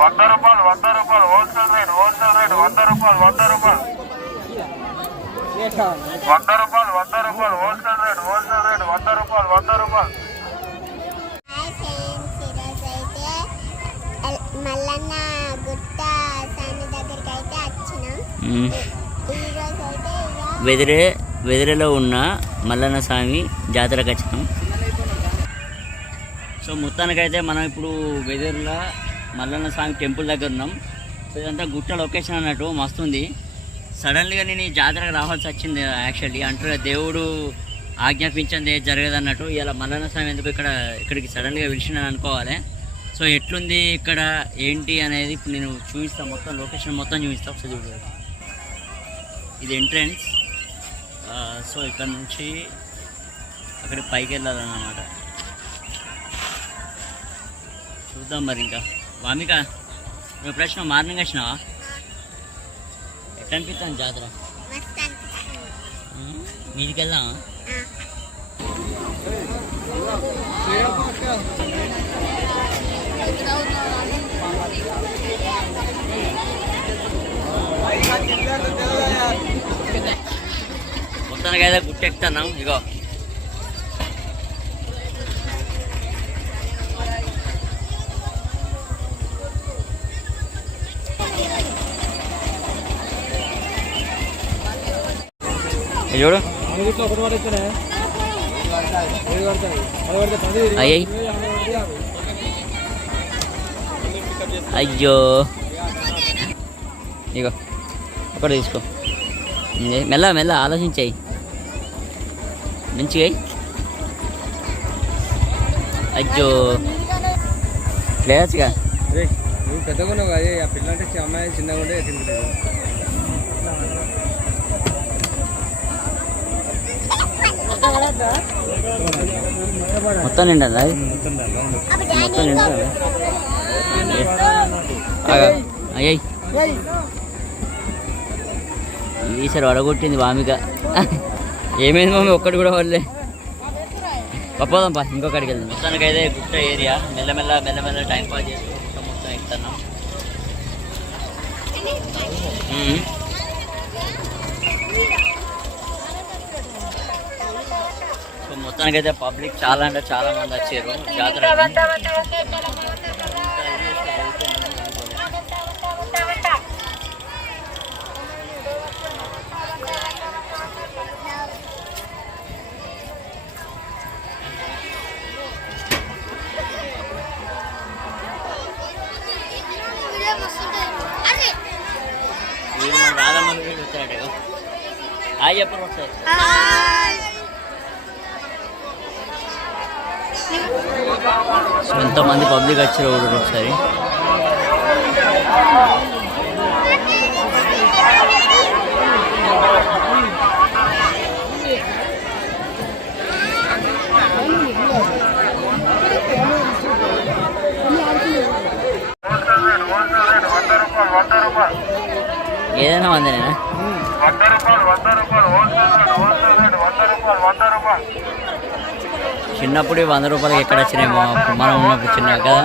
వంద రూపాయలు వంద రూపాయలు హోల్సేల్ రేట్ హోల్సేల్ రేట్ వంద రూపాయలు వంద రూపాయలు. వంద రూపాయలు వంద రూపాయలు హోల్సేల్ రేట్ హోల్సేల్ రేట్ వంద రూపాయలు వంద రూపాయలు. హాయ్ ఫ్రెండ్స్ ఈరోజు అయితే ఎల్- మల్లన్న గుట్ట సామి దగ్గరికి అయితే వచ్చినాం. ఈరోజు అయితే ఇక వెదిరే వెదిరేలో ఉన్న మల్లన్న స్వామి జాతరకు వచ్చినాం. సో మొత్తానికైతే మనం ఇప్పుడు వెదిరిలో మల్లన్న స్వామి టెంపుల్ దగ్గర ఉన్నాం. సో ఇదంతా గుట్ట లొకేషన్ అన్నట్టు మస్తుంది. సడన్గా నేను ఈ జాతరకు రావాల్సి వచ్చింది యాక్చువల్లీ అంటారు దేవుడు ఆజ్ఞాపించింది ఏది జరగదు అన్నట్టు ఇలా మల్లన్న స్వామి ఎందుకు ఇక్కడ ఇక్కడికి సడన్గా పిలిచిందని అనుకోవాలి. సో ఎట్లుంది ఇక్కడ ఏంటి అనేది ఇప్పుడు నేను చూపిస్తాను మొత్తం లొకేషన్ మొత్తం చూపిస్తాను ఒకసారి చూడు. ఇది ఎంట్రన్స్ సో ఇక్కడ నుంచి అక్కడ పైకి వెళ్ళాలన్నమాట. చూద్దాం మరి ఇంకా. వామిక నువ్వు ప్రశ్న మార్నింగ్ వచ్చినావా? ఎట్లా అనిపిస్తాను జాతర? మీదికి వెళ్దామా మొత్తానికి అయితే గుట్టెక్కుతున్నాం ఇగో. చూడు అయ్యి అయ్యో. ఇగో ఒకటి తీసుకో. మెల్ల మెల్ల ఆలోచించాయి. మంచిగా అయ్యి. నువ్వు పెద్దగా ఉన్నావు అదే ఆ పిల్ల అంటే చి- అమ్మాయి చిన్నగా ఉంటే మొత్తం నిండా అది మొత్తం నిండా అయ్యాయి ఈసారి వడగొట్టింది వామిక ఏమైంది మమ్మీ? ఒక్కటి కూడా వాళ్ళే పప్పోదాం పా ఇంకొకటికి వెళ్దాం. మొత్తానికి అయితే గుట్ట ఏరియా. మెల్లమెల్ల మెల్లమెల్ల టైం పాస్ చేసి గుట్ట మొత్తం ఎక్కుతున్నాం సో మొత్తానికి అయితే పబ్లిక్ చాలా అంటే చాలా మంది వచ్చారు. జాతర వీళ్ళు వచ్చారట ఇగో. హాయ్ చెప్పండి ఒకసారి. సో ఎంతమంది పబ్లిక్ వచ్చారు ఒకటి ఒకసారి. ఏదైనా రేట్ వంద రూపాయలు వంద రూపాయలు వంద రూపాయలు వంద రూపాయలు వంద రూపాయలు. చిన్నప్పుడు వంద రూపాయలకి ఎక్కడ వచ్చినాయేమో మనం ఉన్నప్పుడు చిన్న కదా.